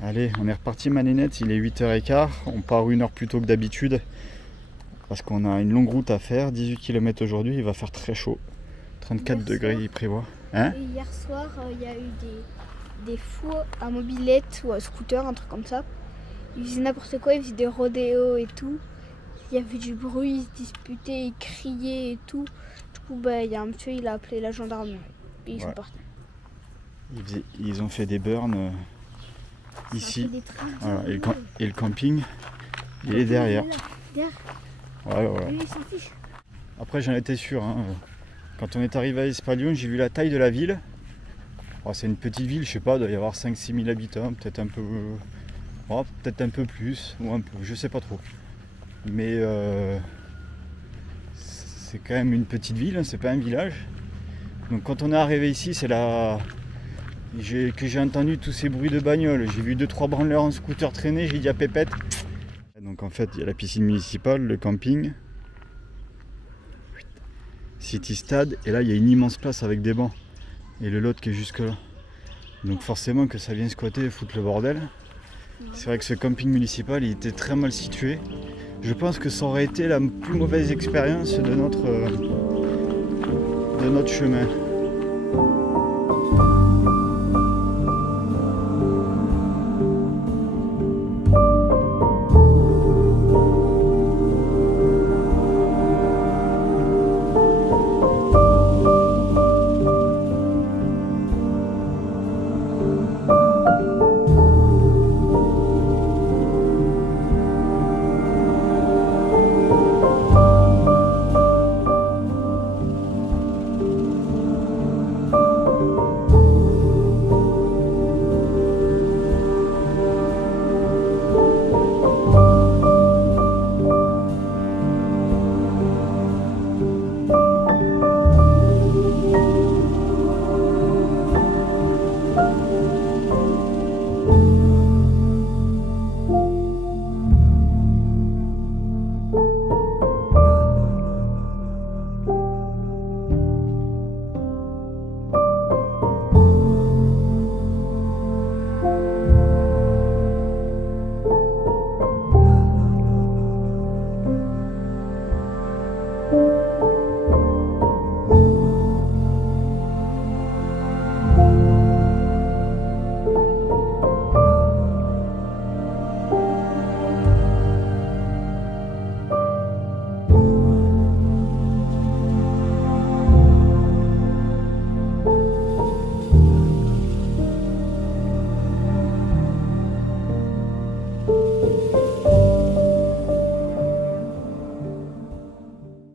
Allez, on est reparti Maninette, il est 8h15, on part 1 heure plus tôt que d'habitude parce qu'on a une longue route à faire, 18 km aujourd'hui, il va faire très chaud, 34 degrés il prévoit. Hein? Et hier soir, il y a eu des fous à mobilette ou à scooter, un truc comme ça. Ils faisaient n'importe quoi, ils faisaient des rodéos et tout. Il y avait du bruit, ils se disputaient, ils criaient et tout. Du coup, il y a un monsieur, il a appelé la gendarmerie et ils sont partis. Ils ont fait des burns ici, voilà, et le camping il est derrière. Voilà. Lui, il s'en fiche. Après j'en étais sûr, hein. Quand on est arrivé à Espalion, j'ai vu la taille de la ville. Oh, c'est une petite ville, je sais pas, il doit y avoir 5-6 000 habitants, peut-être un peu, peut-être un peu plus, ou un peu, je sais pas trop. Mais c'est quand même une petite ville, hein, c'est pas un village. Donc quand on est arrivé ici, c'est là que j'ai entendu tous ces bruits de bagnole. J'ai vu 2-3 branleurs en scooter traîner, j'ai dit à Pépette. Donc en fait, il y a la piscine municipale, le camping, City Stade, et là il y a une immense place avec des bancs. Et le lot qui est jusque là. Donc forcément que ça vient squatter et foutre le bordel. C'est vrai que ce camping municipal il était très mal situé. Je pense que ça aurait été la plus mauvaise expérience de notre chemin.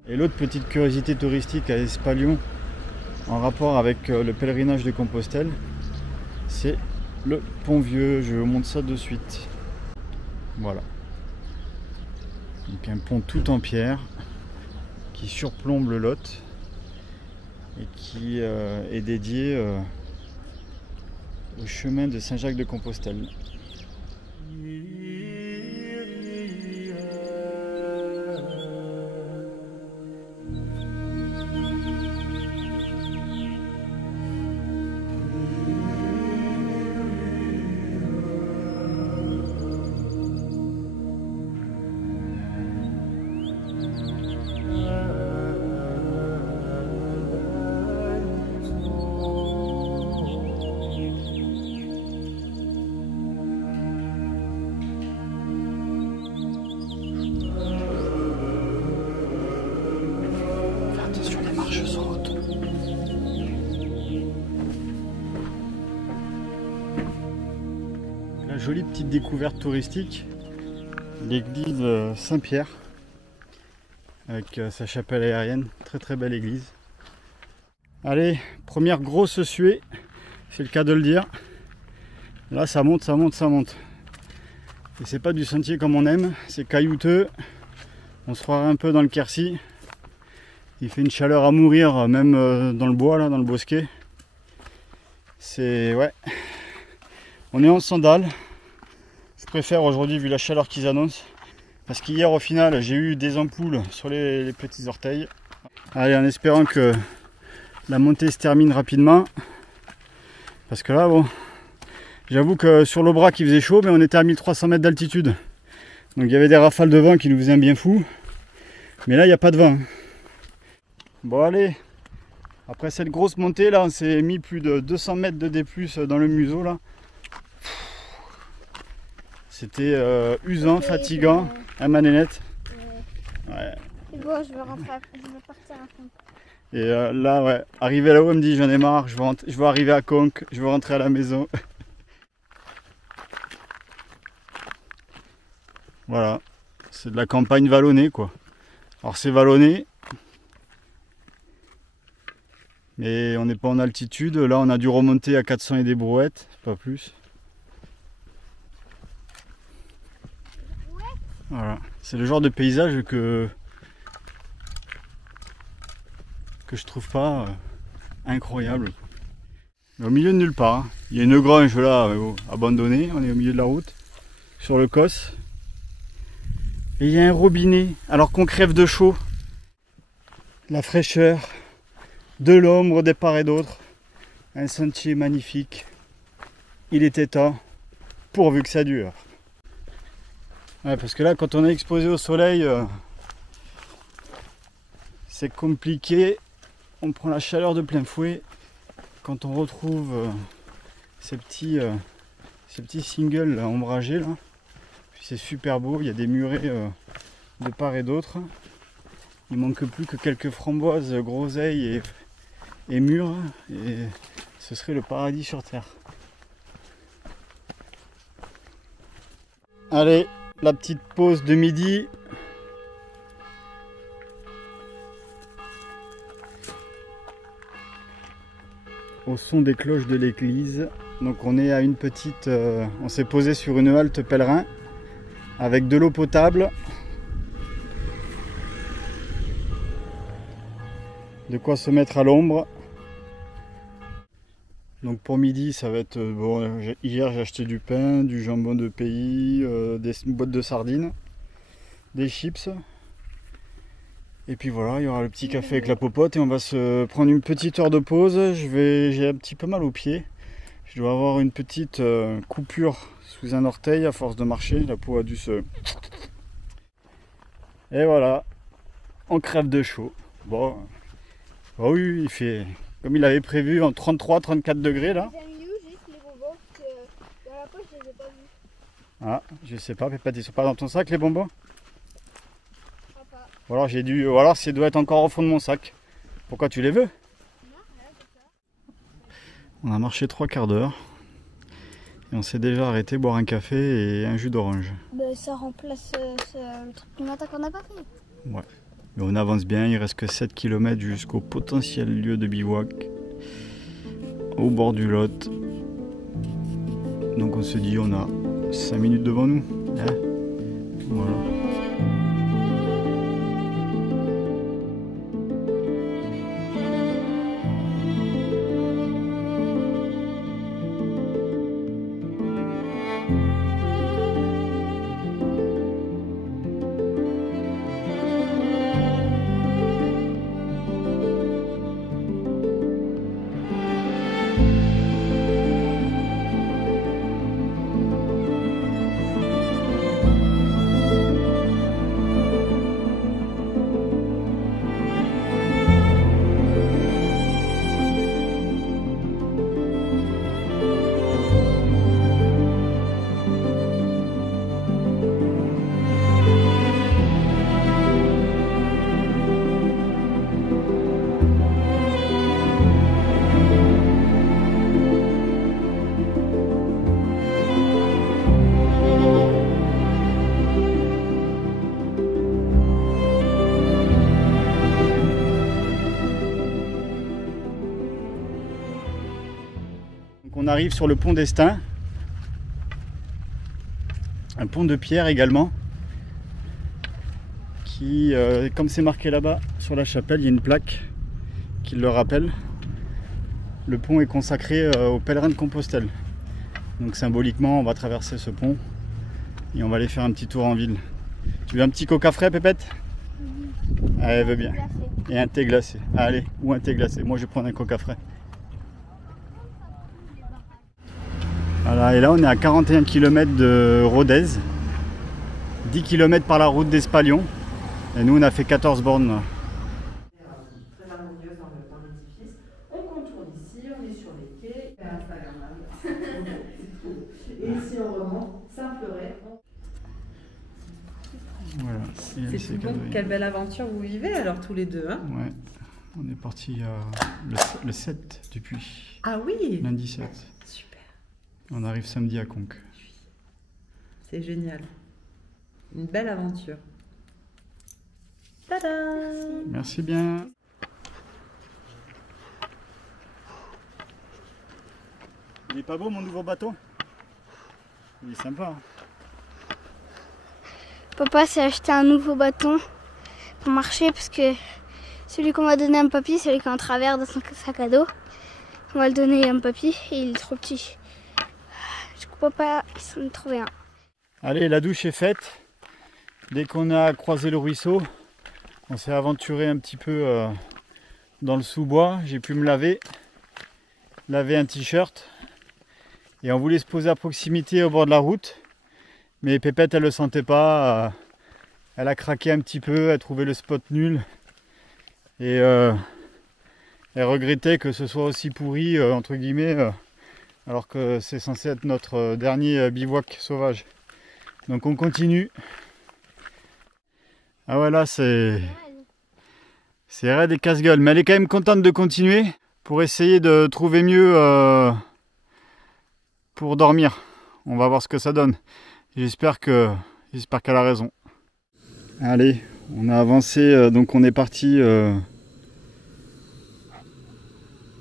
Et l'autre petite curiosité touristique à Espalion, en rapport avec le pèlerinage de Compostelle, c'est le pont vieux. Je vous montre ça de suite. Voilà. Donc un pont tout en pierre qui surplombe le Lot et qui est dédié au chemin de Saint-Jacques-de-Compostelle. La jolie petite découverte touristique, l'église Saint-Pierre avec sa chapelle aérienne, très belle église. Allez, première grosse suée, c'est le cas de le dire. Là ça monte. Et c'est pas du sentier comme on aime, c'est caillouteux, on se croirait un peu dans le Quercy. Il fait une chaleur à mourir, même dans le bois, là, dans le bosquet. C'est... ouais. On est en sandales. Je préfère aujourd'hui vu la chaleur qu'ils annoncent. Parce qu'hier au final j'ai eu des ampoules sur les petits orteils. Allez, en espérant que la montée se termine rapidement. Parce que là bon, J'avoue que sur l'Aubrac il faisait chaud, mais on était à 1300 mètres d'altitude. Donc il y avait des rafales de vent qui nous faisaient un bien fou. Mais là il n'y a pas de vent. Bon allez, après cette grosse montée là, on s'est mis plus de 200 mètres de D+ dans le museau là. C'était usant, fatigant, à ma nénette. Ouais. C'est bon, je vais partir à fond. Et là, ouais, arrivé là-haut, elle me dit j'en ai marre, je veux arriver à Conques, je veux rentrer à la maison. Voilà, c'est de la campagne vallonnée quoi. Alors c'est vallonné, mais on n'est pas en altitude. Là, on a dû remonter à 400 et des brouettes, pas plus. Voilà, c'est le genre de paysage que je trouve pas incroyable. Mais au milieu de nulle part, hein. Il y a une grange là abandonnée, on est au milieu de la route, sur le Causse. Et il y a un robinet, alors qu'on crève de chaud. La fraîcheur, de l'ombre des part et d'autre. Un sentier magnifique. Il était temps, pourvu que ça dure. Ouais, parce que là, quand on est exposé au soleil, c'est compliqué. On prend la chaleur de plein fouet. Quand on retrouve ces petits singles là, ombragés là, c'est super beau. Il y a des murets de part et d'autre. Il manque plus que quelques framboises, groseilles et mûres, et ce serait le paradis sur terre. Allez, la petite pause de midi. Au son des cloches de l'église. Donc on est à une petite... on s'est posé sur une halte pèlerin avec de l'eau potable. De quoi se mettre à l'ombre. Donc pour midi ça va être... bon, hier j'ai acheté du pain, du jambon de pays, des boîtes de sardines, des chips. Et puis voilà, il y aura le petit café avec la popote et on va se prendre une petite heure de pause. J'ai un petit peu mal aux pieds. Je dois avoir une petite coupure sous un orteil à force de marcher. La peau a dû se... Et voilà, on crève de chaud. Bon, oh oui, il fait comme il avait prévu en 33-34 degrés là. Ah, je sais pas, Pépette, ils sont pas dans ton sac les bonbons? Ou alors j'ai dû, ou alors ça doit être encore au fond de mon sac. Pourquoi tu les veux? On a marché 3 quarts d'heure et on s'est déjà arrêté boire un café et un jus d'orange. Bah, ça remplace le truc du matin qu'on n'a pas fait. Ouais, mais on avance bien, il reste que 7 km jusqu'au potentiel lieu de bivouac au bord du Lot. Donc on se dit on a 5 minutes devant nous. Hein, voilà. On arrive sur le pont d'Estaing, un pont de pierre également, qui, comme c'est marqué là-bas sur la chapelle, il y a une plaque qui le rappelle. Le pont est consacré aux pèlerins de Compostelle. Donc symboliquement, on va traverser ce pont et on va aller faire un petit tour en ville. Tu veux un petit coca frais, Pépette? Ah, elle veut bien. Et un thé glacé. Ah, allez, ou un thé glacé. Moi, je vais prendre un coca frais. Voilà, et là on est à 41 km de Rodez, 10 km par la route d'Espalion, et nous on a fait 14 bornes là. Très harmonieuse dans l'édifice. On contourne ici, on est sur les quais, c'est Instagrammable. Et ici on remonte, Saint-Fleuret. Voilà, C'est bon, quelle belle aventure vous vivez alors tous les deux, hein? Ouais, on est parti le 7 du Puy. Ah oui, lundi 7. super. On arrive samedi à Conques. C'est génial. Une belle aventure. Tada! Merci bien. Il est pas beau mon nouveau bateau? Il est sympa. Papa s'est acheté un nouveau bâton pour marcher parce que celui qu'on va donner à un papy, celui qui est en travers dans son sac à dos, on va le donner à un papy et il est trop petit. Du coup papa il s'en est trouvé un. Allez, la douche est faite. Dès qu'on a croisé le ruisseau, on s'est aventuré un petit peu dans le sous-bois. J'ai pu me laver un t-shirt et on voulait se poser à proximité au bord de la route. Mais Pépette, elle le sentait pas, elle a craqué un petit peu, elle trouvait le spot nul et elle regrettait que ce soit aussi pourri, entre guillemets, alors que c'est censé être notre dernier bivouac sauvage. Donc on continue. Ah ouais, là c'est raide et casse-gueule, mais elle est quand même contente de continuer pour essayer de trouver mieux pour dormir. On va voir ce que ça donne. J'espère qu'elle a raison. Allez, on a avancé, donc on est parti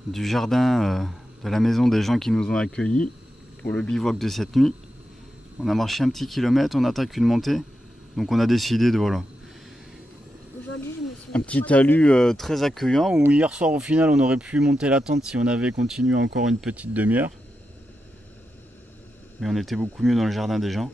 du jardin de la maison des gens qui nous ont accueillis pour le bivouac de cette nuit. On a marché un petit kilomètre, on attaque une montée, donc on a décidé de voilà. Un petit talus très accueillant où hier soir au final on aurait pu monter la tente si on avait continué encore une petite demi-heure. Mais on était beaucoup mieux dans le jardin des gens.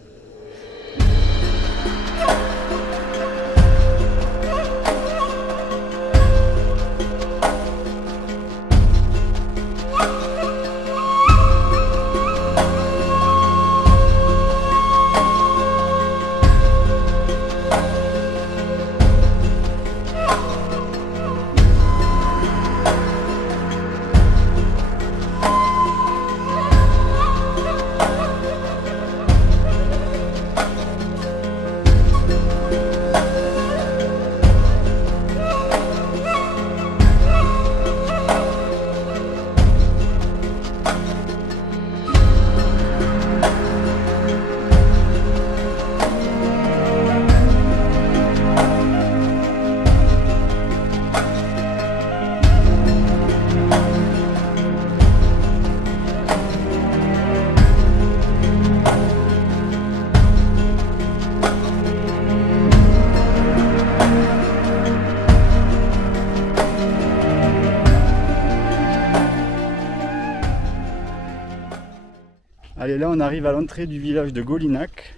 Allez, là on arrive à l'entrée du village de Golinac.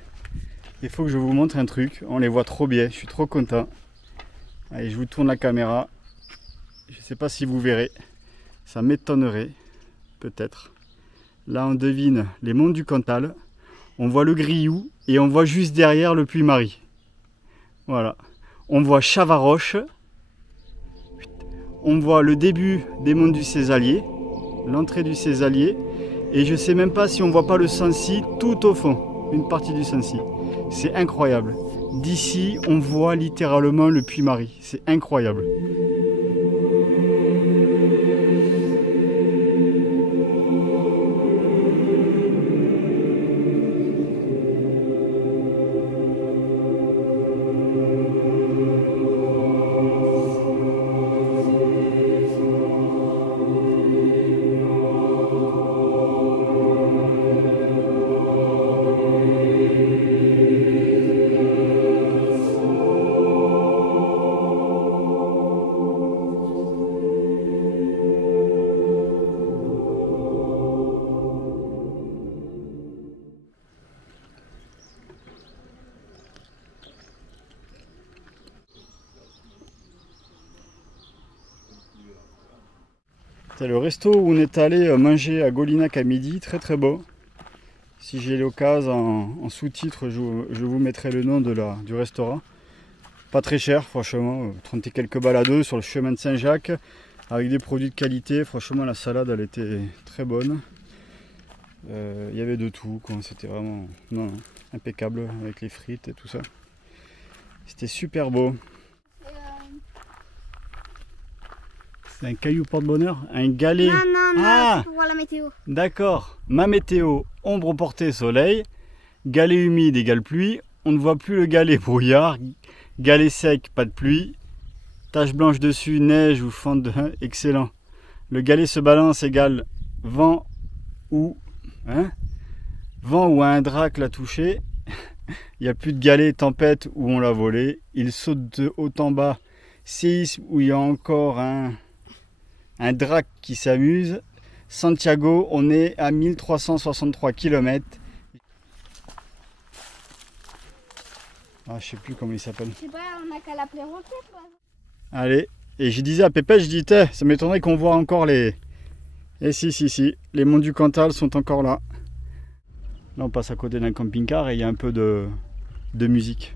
Il faut que je vous montre un truc. On les voit trop bien, je suis trop content. Allez, je vous tourne la caméra. Je ne sais pas si vous verrez. Ça m'étonnerait, peut-être. Là on devine les monts du Cantal. On voit le Grioux et on voit juste derrière le Puy-Marie. Voilà. On voit Chavaroche. On voit le début des monts du Césalier. L'entrée du Césalier. Et je sais même pas si on voit pas le Sancy tout au fond, une partie du Sancy. C'est incroyable. D'ici, on voit littéralement le Puy-Marie. C'est incroyable. C'est le resto où on est allé manger à Golinac à midi, très très beau. Si j'ai l'occasion, en sous-titre, je vous mettrai le nom du restaurant. Pas très cher, franchement, 30 et quelques baladeux sur le chemin de Saint-Jacques, avec des produits de qualité. Franchement, la salade, elle était très bonne. Il y avait de tout, c'était vraiment impeccable avec les frites et tout ça. C'était super beau. C'est un caillou porte-bonheur, un galet. Non, c'est pour voir la météo. D'accord, ma météo, ombre portée, soleil, galet humide égale pluie, on ne voit plus le galet, brouillard, galet sec, pas de pluie, tache blanche dessus, neige ou fente de... Excellent. Le galet se balance égale vent ou un drac l'a touché. Il n'y a plus de galet, tempête où on l'a volé. Il saute de haut en bas, séisme où il y a encore un drac qui s'amuse. Santiago, on est à 1363 km. Ah, je sais plus comment il s'appelle. Je sais pas, on a qu'à l'appeler Roquette. Allez, et je disais à Pépé, je dis, ça m'étonnerait qu'on voit encore les... Et si, les monts du Cantal sont encore là. Là, on passe à côté d'un camping-car et il y a un peu de musique.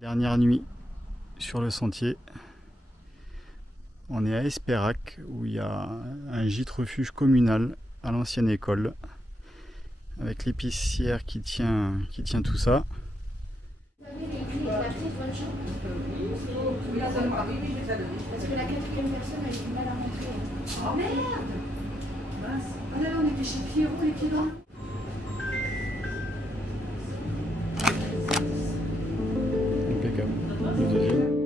Dernière nuit sur le sentier. On est à Espérac où il y a un gîte refuge communal à l'ancienne école avec l'épicière qui tient tout ça. Parce que la quatrième personne a eu du mal à rentrer. Oh merde! Oh là là, on était chez Pierrot, les pieds dans... Impeccable. Le deuxième.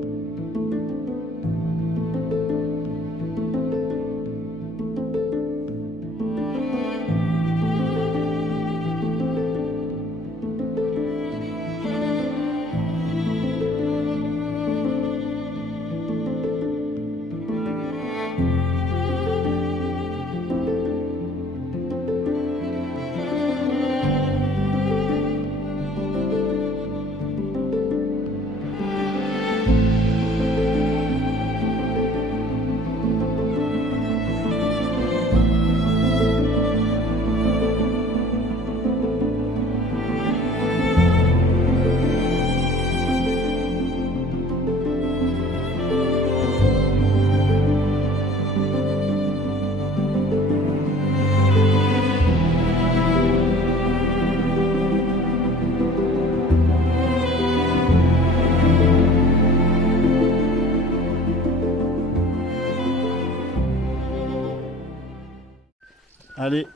Allez,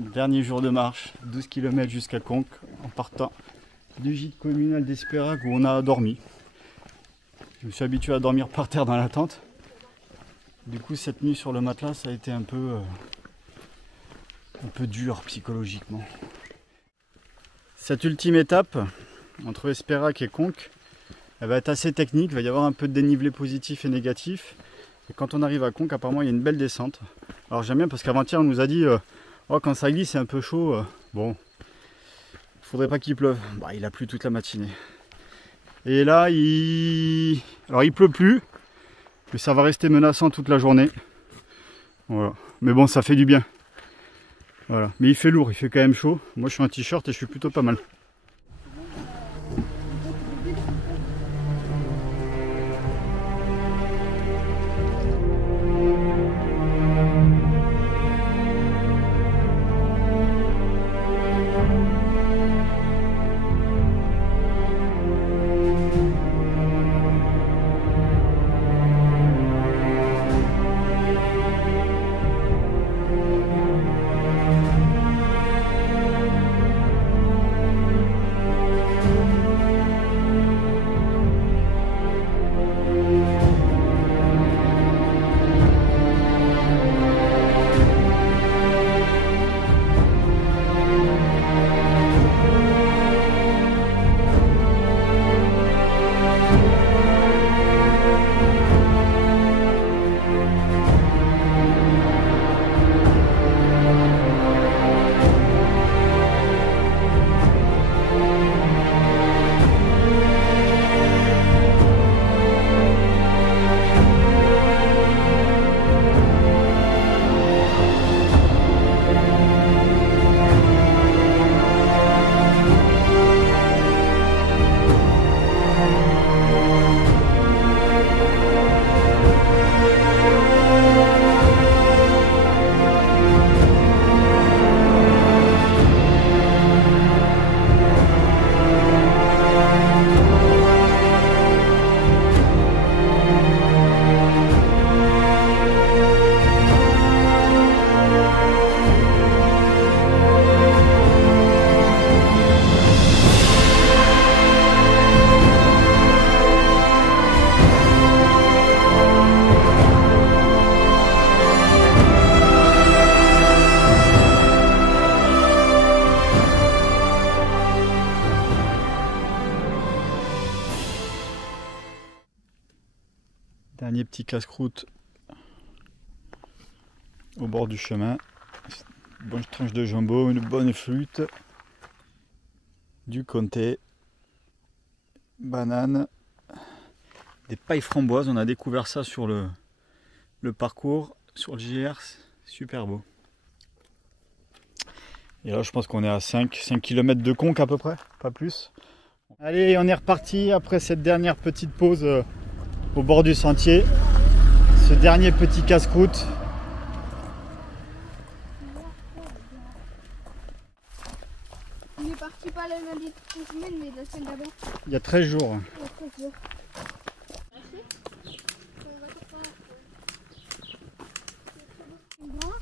dernier jour de marche, 12 km jusqu'à Conques, en partant du gîte communal d'Espérac où on a dormi. Je me suis habitué à dormir par terre dans la tente. Du coup, cette nuit sur le matelas, ça a été un peu dur psychologiquement. Cette ultime étape, entre Espérac et Conques, elle va être assez technique, il va y avoir un peu de dénivelé positif et négatif. Et quand on arrive à Conques, apparemment, il y a une belle descente. Alors j'aime bien parce qu'avant-hier, on nous a dit oh, quand ça glisse, c'est un peu chaud. Bon, il faudrait pas qu'il pleuve. Bah, il a plu toute la matinée. Et là, alors il pleut plus, mais ça va rester menaçant toute la journée. Voilà. Mais bon, ça fait du bien. Voilà. Mais il fait lourd, il fait quand même chaud. Moi je suis en t-shirt et je suis plutôt pas mal. Dernier petit casse-croûte au bord du chemin. Une bonne tranche de jambon, une bonne flûte, du comté, banane, des pailles framboises. On a découvert ça sur le parcours, sur le JR, super beau. Et là je pense qu'on est à 5 km de Conques à peu près, pas plus. Allez, on est reparti après cette dernière petite pause au bord du sentier. Ce dernier petit casse-croûte. On est parti pas le lundi de 3 semaines, mais la semaine d'avant. Il y a 13 jours. Il y a 13 jours. Une branche.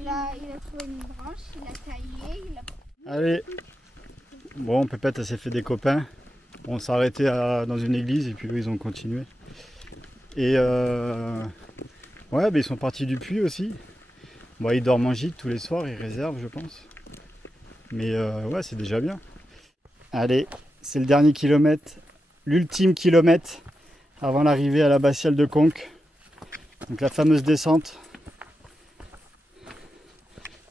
Il a trouvé une branche, il a taillé, il a... Allez. Bon, Pépette, elle s'est fait des copains. On s'est arrêté dans une église et puis eux, ils ont continué. Et ouais, ils sont partis du puits aussi. Bon, ils dorment en gîte tous les soirs, ils réservent, je pense. Mais ouais, c'est déjà bien. Allez, c'est le dernier kilomètre, l'ultime kilomètre avant l'arrivée à l'abbatiale de Conques. Donc la fameuse descente.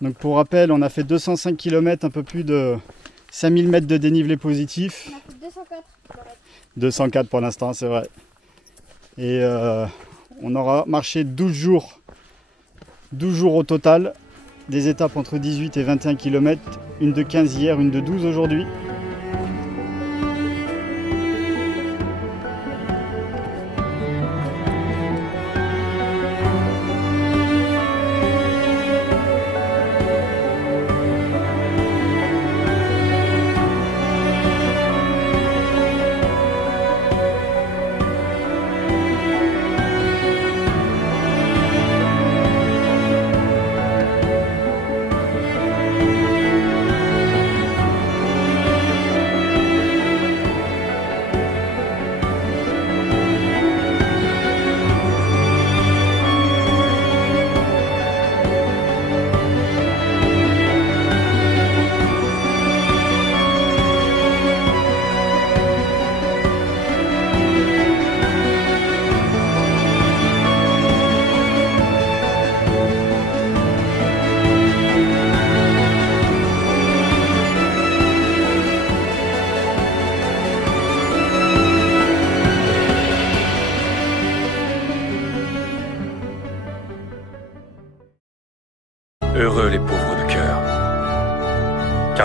Donc pour rappel, on a fait 205 km, un peu plus de 5000 mètres de dénivelé positif. On a fait 204 km. 204 pour l'instant, c'est vrai. Et on aura marché 12 jours. 12 jours au total. Des étapes entre 18 et 21 km. Une de 15 hier, une de 12 aujourd'hui.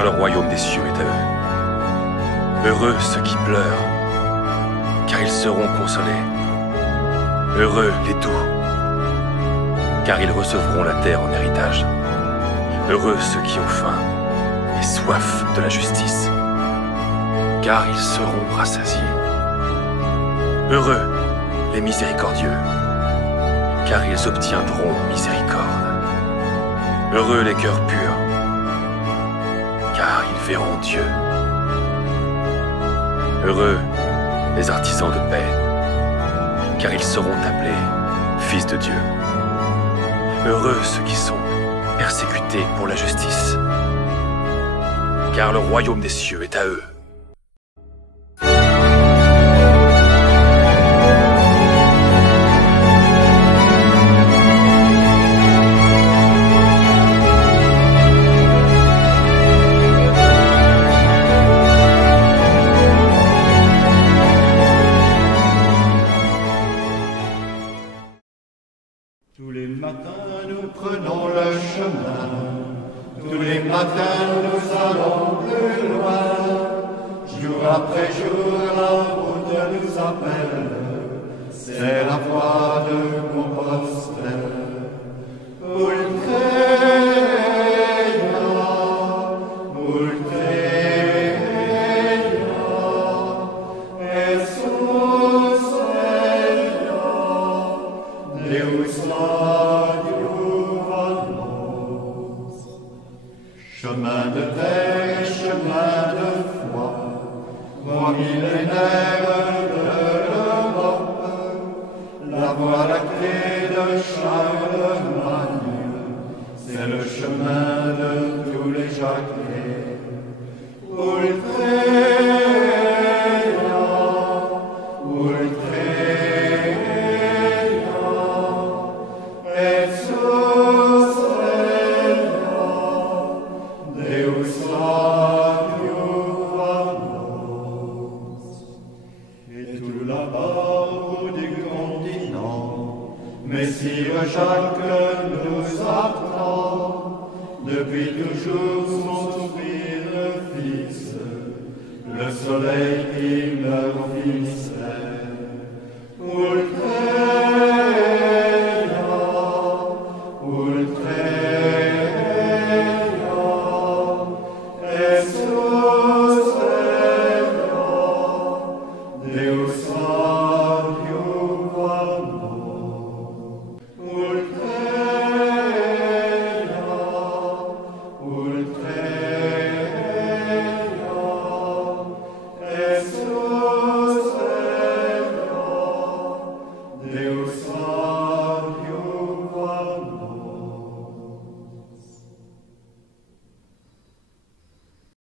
car le royaume des cieux est à eux. Heureux ceux qui pleurent, car ils seront consolés. Heureux les doux, car ils recevront la terre en héritage. Heureux ceux qui ont faim et soif de la justice, car ils seront rassasiés. Heureux les miséricordieux, car ils obtiendront miséricorde. Heureux les cœurs purs, car ils verront Dieu. Heureux les artisans de paix, car ils seront appelés fils de Dieu. Heureux ceux qui sont persécutés pour la justice, car le royaume des cieux est à eux. Tous les matins nous prenons le chemin, tous les matins nous allons plus loin, jour après jour la route nous appelle, c'est la voie de Compostelle. Chemin de terre, chemin de foi, voie millénaire de l'Europe, la voie lactée de Charlemagne, c'est le chemin de tous les Jacquets. Messire Jacques nous attend, depuis toujours son sourire fixe, le soleil qui meurt au Finistère. Deus